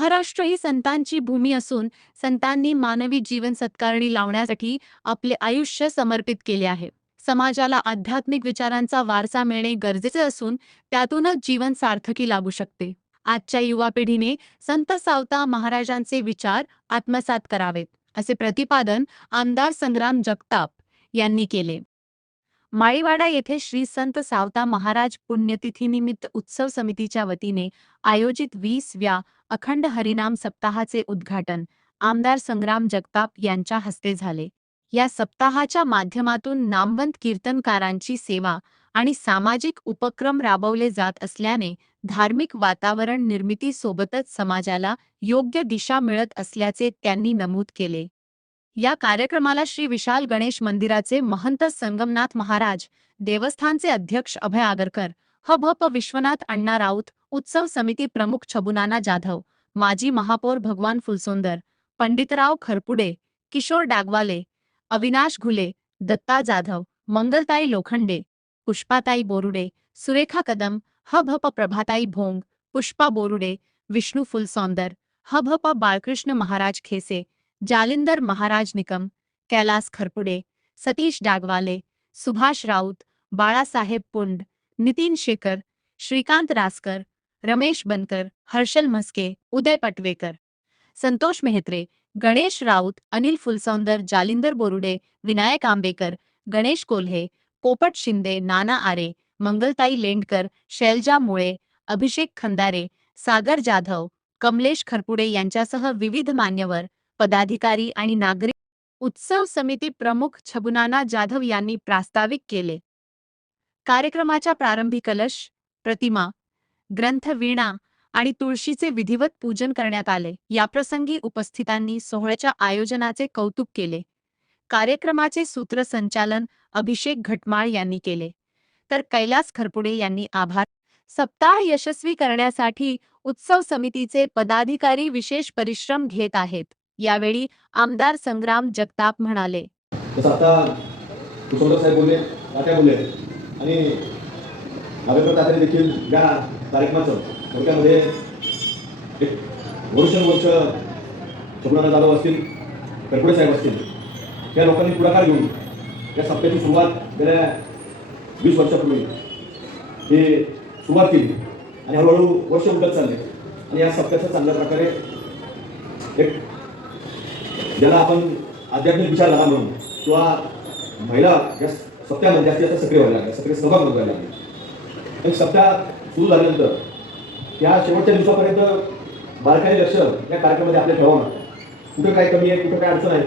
महाराष्ट्र ही संतांची भूमी असून संतांनी मानवी जीवन सत्कारणी लावण्यासाठी आपले आयुष्य समर्पित केले आहे. समाजाला आध्यात्मिक विचारांचा वारसा मिळणे गरजेचे असून त्यातूनच जीवन सार्थकी लाभू शकते. आजच्या युवा पिढीने संत सावता महाराजांचे विचार आत्मसात करावेत, असे प्रतिपादन आमदार संग्राम जगताप यांनी केले. माळीवाडा येथे श्री संत सावता महाराज पुण्यतिथीनिमित्त उत्सव समितीच्या वतीने आयोजित 20व्या अखंड हरिनाम सप्ताहाचे उद्घाटन आमदार संग्राम जगताप यांच्या हस्ते झाले. या सप्ताहाच्या माध्यमातून नामवंत कीर्तनकारांची सेवा आणि सामाजिक उपक्रम राबवले जात असल्याने धार्मिक वातावरण निर्मितीसोबतच समाजाला योग्य दिशा मिळत असल्याचे त्यांनी नमूद केले. या कार्यक्रमाला श्री विशाल गणेश मंदिराचे महंत संगमनाथ महाराज, देवस्थानचे अध्यक्ष अभय आगरकर, हभप विश्वनाथ अण्णा राऊत, उत्सव समिती प्रमुख छबुनाना जाधव, माजी महापौर भगवान फुलसुंदर, पंडितराव खरपुडे, किशोर डागवाले, अविनाश घुले, दत्ता जाधव, मंगलताई लोखंडे, पुष्पाताई बोरुडे, सुरेखा कदम, हभप प्रभाताई भोंग, पुष्पा बोरुडे, विष्णू फुलसौंदर, हभप बाळकृष्ण महाराज खेसे, जालिंदर महाराज निकम, कैलास खरपुडे, सतीश डागवाले, सुभाष राऊत, बाळासाहेब पुंड, नितीन शेखर, श्रीकांत रासकर, रमेश बनकर, हर्षल म्हस्के, उदय पटवेकर, संतोष मेहत्रे, गणेश राऊत, अनिल फुलसौंदर, जालिंदर बोरुडे, विनायक आंबेकर, गणेश कोल्हे, पोपट शिंदे, नाना आरे, मंगलताई लेंडकर, शैलजा मुळे, अभिषेक खंदारे, सागर जाधव, कमलेश खरपुडे यांच्यासह विविध मान्यवर, पदाधिकारी आणि नागरिक उत्सव समिती प्रमुख छबुनाना जाधव यांनी प्रास्ताविक केले. कार्यक्रमाच्या प्रारंभी कलश, प्रतिमा, ग्रंथवीणा आणि तुळशीचे विधिवत पूजन करण्यात आले. याप्रसंगी उपस्थितांनी सोहळ्याच्या आयोजनाचे कौतुक केले. कार्यक्रमाचे सूत्रसंचालन अभिषेक घटमाळ यांनी केले, तर कैलास खरपुडे यांनी आभार. सप्ताह यशस्वी करण्यासाठी उत्सव समितीचे पदाधिकारी विशेष परिश्रम घेत आहेत. यावेळी आमदार संग्राम जगताप म्हणाले, आता साहेब बोलले, तात्या बोलले आणि आगरकर तात्याने देखील या कार्यक्रमाचं थोडक्यामध्ये एक वर्ष छबुनाना जाधव असतील, खरपुडे साहेब असतील, या लोकांनी पुढाकार घेऊन या सप्त्याची सुरुवात गेल्या 20 वर्षापूर्वी ही सुरुवात केली आणि हळूहळू वर्ष उलटत चालले आणि या सप्त्याचं चांगल्या प्रकारे एक ज्याला आपण आध्यात्मिक विचार झाला म्हणून किंवा महिला या सप्त्यामध्ये जास्त सक्रिय व्हायला लागल्या, सक्रिय सहभाग नोंदवायला लागले. एक सप्ताह सुरू झाल्यानंतर या शेवटच्या दिवसापर्यंत बारकाई लक्ष या कार्यक्रमामध्ये आपल्या ठेवावं, कुठं काय कमी आहे, कुठं काय अडचण आहे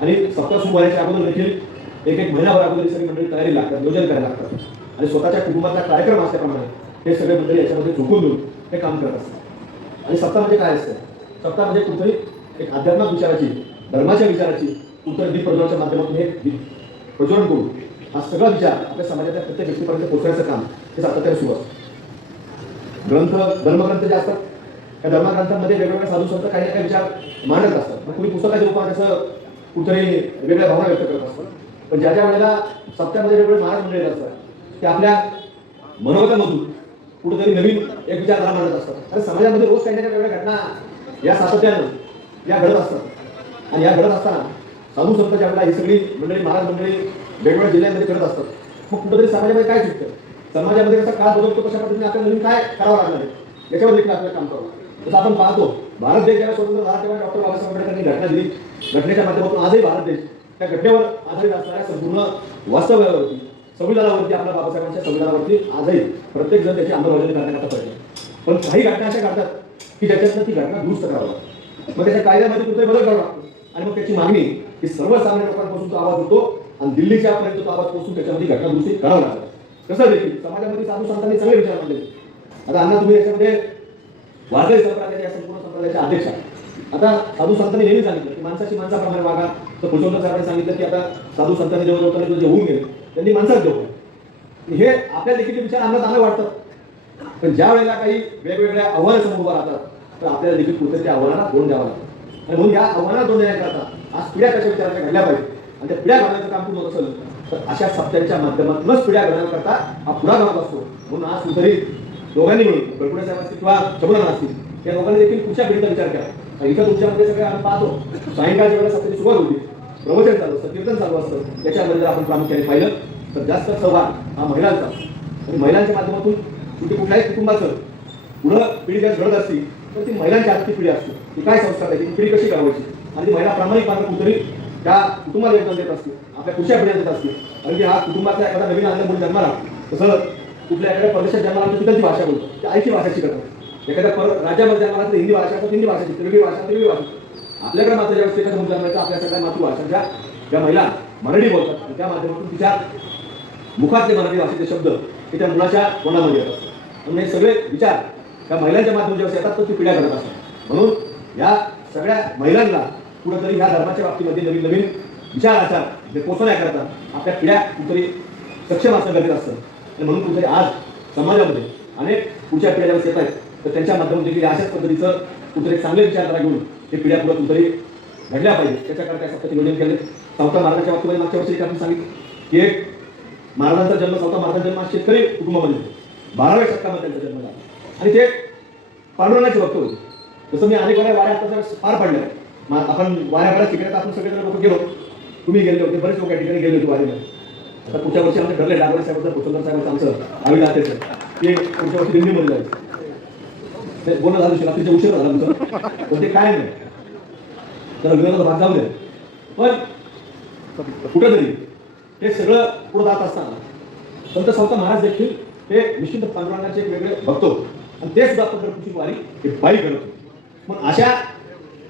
आणि सप्ताह सुरू व्हायच्या अगोदर देखील एक महिनाभर अगोदर सगळी मंडळी तयारी लागतात, नियोजन करायला लागतात आणि स्वतःच्या कुटुंबाचा कार्यक्रम असल्याप्रमाणे हे सगळे मंडळी याच्यामध्ये झोकून देऊन हे काम करत असतात. आणि सप्ताह म्हणजे काय असतं? सप्ताह म्हणजे कुठेतरी एक आध्यात्मिक विचाराची, धर्माच्या विचाराची कुठेतरी दीप प्रज्वलनाच्या माध्यमातून हे प्रज्वलन करून हा सगळा विचार आपल्या समाजाच्या प्रत्येक व्यक्तीपर्यंत पोहोचण्याचं काम हे सातत्याने सुरू असतं. धर्मग्रंथ जे असतात त्या धर्मग्रंथांमध्ये वेगवेगळे साधू संत काही ना काही विचार मांडत असतात. मग कुणी पुस्तकाच्या रूपात त्याचं कुठेतरी वेगळ्या भावना व्यक्त करत असतात. पण ज्या ज्या वेळेला सप्त्यामध्ये वेगवेगळे महाराज मंडळी असतात ते आपल्या मनोगतामधून कुठेतरी नवीन एक विचारधारा मांडत असतात. आणि समाजामध्ये रोज काही ना काही वेगळ्या घटना या सातत्यानं या घडत असतात आणि या घडत असताना साधू संत ज्या वेळेला ही सगळी मंडळी, महाराज मंडळी वेगवेगळ्या जिल्ह्यांमध्ये करत असतात. मग कुठेतरी समाजामध्ये काय चुकतं, समाजामध्ये कसा काळ बदलतो, कशा पद्धतीने आपल्याला नवीन काय करावं लागणार आहे याच्यावर देखील आपल्याला काम करावं. जसं आपण पाहतो भारत देश ज्यावेळेला स्वतंत्र झाला तेव्हा डॉक्टर बाबासाहेब आंबेडकरांनी घटना दिली. घटनेच्या माध्यमातून आजही भारत देश त्या घटनेवर आधारित असणाऱ्या संपूर्ण वास्तव्यावरती, संविधानावरती, आपल्या बाबासाहेबांच्या संविधानावरती आजही प्रत्येक जण त्याची अंमलबजावणी करण्याकरता पाहिजे. पण काही घटना अशा घडतात की ज्याच्यातनं ती घटना दुरुस्त करावं लागतं. मग त्याच्या कायद्यामध्ये कुठे बदल करावा लागतो आणि मग त्याची मागणी की सर्वसामान्य लोकांपासून तो आवाज होतो आणि दिल्लीच्या पर्यंत तो आवाज पोहोचून त्याच्यामध्ये घटना दुरुस्ती करावं लागतं. कसं देखील समाजामध्ये साधू संतांनी चांगले विचार मांडले. आता अण्णा तुम्ही याच्यामध्ये वारकरी संप्रदायाच्या संपूर्ण संप्रदायाच्या अध्यक्ष. आता साधू संतांनी नेहमी सांगितलं की माणसाची माणसाप्रमाणे वागा. तर पुरुषोत्तम साहेबांनी सांगितलं की आता साधू संतांनी देव देवतांनी जे होऊन गेले त्यांनी माणसाच देव. हे आपल्या देखील विचार आम्हाला चांगले वाटतात. पण ज्या वेळेला काही वेगवेगळ्या आव्हानं समोर उभं राहतात तर आपल्याला देखील कुठे त्या आव्हानाला तोंड द्यावं लागतं. आणि म्हणून या आव्हानाला तोंड देण्याकरता आज पिढ्या कशा विचाराच्या घडल्या पाहिजे आणि त्या पिढ्या घडण्याचं काम पूर्ण असेल तर अशा सप्त्यांच्या माध्यमातूनच पिढ्या घडण्याकरता हा पुढा घडत असतो. म्हणून आज कुठेतरी दोघांनी मिळून खरपुडे साहेब असतील किंवा छबुनाना असतील या लोकांनी देखील पुढच्या पिढीचा विचार केला. इथं तुमच्यामध्ये सगळे आम्ही पाहतो सायंकाळच्या वेळेला सत्याची सुरुवात होती, प्रवचन चालू असतं, कीर्तन चालू असतं. याच्यामध्ये जर आपण प्रामुख्याने पाहिलं तर जास्त सहभाग हा महिलांचा. आणि महिलांच्या माध्यमातून कुठे कुठल्याही कुटुंबाचं पुढं पिढी जर घडत असती तर ती महिलांच्या हाती पिढी असते. ती काय संस्कार द्यायची, ती पिढी कशी घडवायची, आणि ती महिला प्रामाणिकपणे कुठेतरी त्या कुटुंबाला योगदान देत असते, आपल्या पुढच्या पिढ्या देत असते. आणि की हा कुटुंबाचा एखादा नवीन आलेला मुली जन्माला, तसं कुठल्या एखाद्या परदेशात जन्माला तिथलची भाषा बोलतो, त्या आईची भाषा शिकत. एखाद्या राज्यामध्ये जन्माला तर हिंदी भाषा असतात, हिंदी भाषा शिकते, वेगळी भाषा वेगळी भाषा. आपल्याकडे मात्र ज्यावेळेस एखाद्या मुली जन्माला आपल्या सगळ्या मातृभाषा ज्या महिला मराठी बोलतात त्या माध्यमातून तिच्या मुखातले मराठी भाषेचे शब्द हे त्या मुलाच्या तोंडामध्ये येत असतात. म्हणून हे सगळे विचार त्या महिलांच्या माध्यमातून जेव्हा येतात तर ती पिढ्या करत असतात. म्हणून या सगळ्या महिलांना कुठेतरी ह्या धर्माच्या बाबतीमध्ये नवीन नवीन विचार आचार जे पोचवण्याकरता आपल्या पिढ्या कुठेतरी सक्षम असणं गरजेचं असतं. आणि म्हणून कुठेतरी आज समाजामध्ये अनेक पुढच्या पिढ्या जेव्हा येत आहेत तर त्यांच्या माध्यमातून देखील अशाच पद्धतीचं कुठेतरी चांगले विचारधारा घेऊन हे पिढ्या पुढे कुठेतरी घडल्या पाहिजे त्याच्याकरता सत्याचे नियोजन केले. चौथा महाराजांच्या बाबतीमध्ये मागच्या वर्षी आपण सांगितलं की एक महाराजांचा जन्म, चौथा महाराजांचा जन्म शेतकरी कुटुंबामध्ये 12व्या शतकामध्ये त्यांचा जन्म झाला. आणि ते पांडुरंगाचे भक्त होते. जसं मी अनेक वेळा वाऱ्या आता पार पाडल्या, आपण वाऱ्यापाड्या तिकडे आपण सगळेजण लोक गेलो, तुम्ही गेले होते, बरेच लोक या ठिकाणी गेले होते वारीला. आता पुढच्या वर्षी आमचे ठरले डागवडे साहेबांचं, पोचलकर साहेबांचं आमचं आम्ही जाते सर ते पुढच्या वर्षी दिंडीमध्ये जायचं. बोलणं झालं रात्रीच्या उशीर झाला तुमचं, पण ते काय नाही तर विनोदाचा भाग जाऊ द्या. पण कुठेतरी हे सगळं पुढे जात असताना संत सावता महाराज देखील हे निश्चित पांडुरंगाचे एक वेगळे भक्त होते. आणि ते सुद्धा पंढरपूरची वारी हे पायी करत होते. मग अशा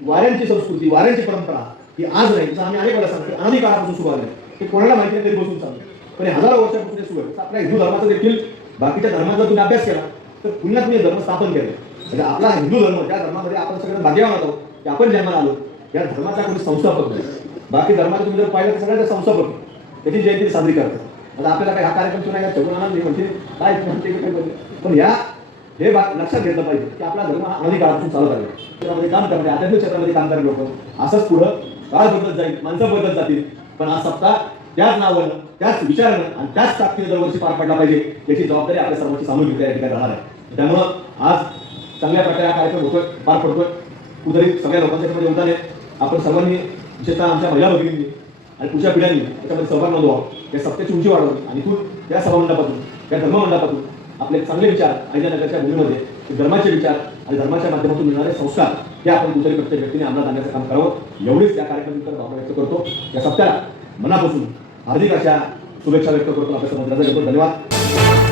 वाऱ्यांची संस्कृती, वाऱ्यांची परंपरा ही आज नाही, जसं आम्ही अनेक वेळा सांगतो अनादी काळापासून सुरू आहे. ते कोणाला माहिती नाही, तरी बसून चालू, पण हजारो वर्षापासून ते सुरू आहे. आपल्या हिंदू धर्माचा देखील बाकीच्या धर्माचा तुम्ही अभ्यास केला तर पुन्हा तुम्ही धर्म स्थापन केलं. म्हणजे आपला हिंदू धर्म ज्या धर्मामध्ये आपण सगळं भाग्यवान होतो की आपण जन्माला आलो, या धर्माचा कोणी संस्थापक नाही. बाकी धर्माचा तुम्ही जर पाहिलं तर सगळ्या संस्थापक त्याची जयंती साजरी करतात. आता आपल्याला काही हा कार्यक्रम नाही ठेवून आणा नाही म्हणते काय म्हणते, पण या हे लक्षात घेतलं पाहिजे की आपला धर्म हा अनेक काळापासून चालत आहे. क्षेत्रामध्ये काम करणारे, आध्यात्मिक क्षेत्रामध्ये काम करणारे लोक असंच पुढं काळ बदलत जाईल, माणसं बदलत जातील, पण आज सप्ताह त्याच नावानं, त्याच विचारानं आणि त्याच ताकदीने दरवर्षी पार पडला पाहिजे याची जबाबदारी आपल्या सर्वांची सामूहिक या ठिकाणी राहणार आहे. त्यामुळं आज चांगल्या प्रकारे हा कार्यक्रम होतोय, पार पडतोय. कुठेतरी सगळ्या लोकांच्या त्यामध्ये योगदान आहे. आपण सर्वांनी विशेषतः आमच्या महिला भगिनींनी आणि पुढच्या पिढ्यांनी त्याच्यामध्ये सहभाग नोंदवा, या सत्तेची उंची वाढवली आणि इथून त्या सभामंडपातून, त्या धर्ममंडपातून आपले चांगले विचार अहिल्यानगरच्या भूमीमध्ये धर्माचे विचार आणि धर्माच्या माध्यमातून मिळणारे संस्कार हे आपण कुठेतरी प्रत्येक व्यक्तीने अंमलात आणण्याचं काम करावं, एवढीच या कार्यक्रमानंतर भावना व्यक्त करतो. या सप्त्याला मनापासून हार्दिक अशा शुभेच्छा व्यक्त करतो. आपल्या समुद्राचा धन्यवाद.